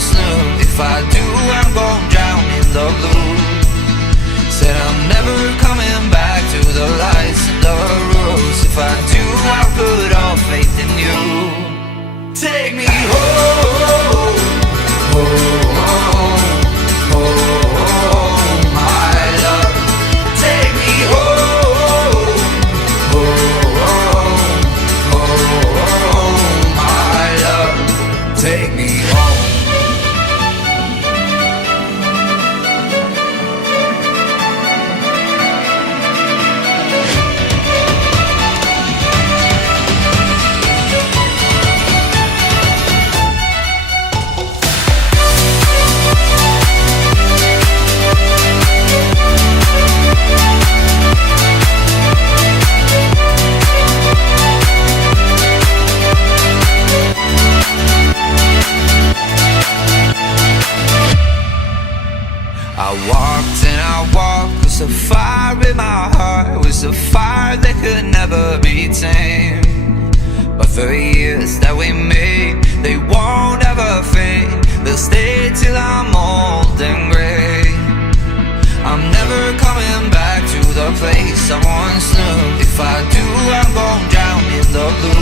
once knew. If I do, I'm gonna drown in the blue. Said I'm never coming back to the lights and the rules. If I do, I'll put all faith in you. Take me home, home, home, my love. Take me home, home, home, my love. Take me home. I walked and I walked with the fire in my heart, with the fire that could never be tamed. But the years that we made, they won't ever fade. They'll stay till I'm old and gray. I'm never coming back to the place I once knew. If I do, I'm gonna drown in the blue.